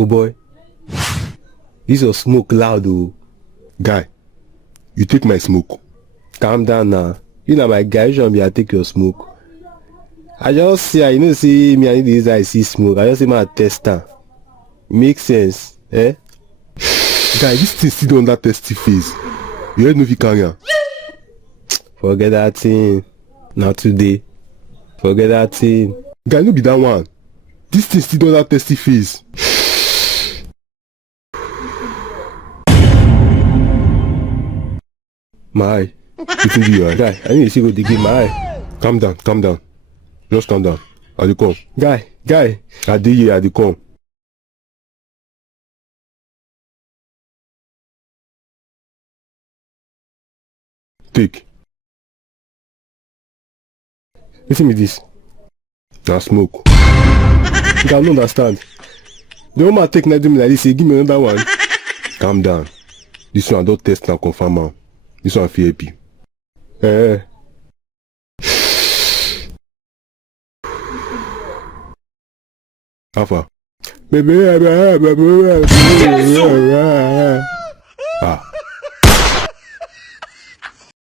Oh boy, this your smoke loud oh. Guy, you take my smoke. Calm down now. You know my guy, you should be I take your smoke. I just see, you know, see me, I need this, I see smoke. I just see my tester. Makes sense, eh? Guy, this thing still on that testy phase. You heard no if you carry am. Forget that thing. Not today. Forget that thing. Guy, no be that one. This thing still on that testy phase. My eye. Wetin do you eye? Guy, I need to see what they give my eye. Calm down, calm down. Just calm down. I dey come. Guy. I dey here, I dey come. Take. Listen me this. Na smoke. You don't understand. The woman take me like this, say give me another one. Calm down. This one I don test and confirm am. This one fit help you. Eh. How far? Baby. Ah.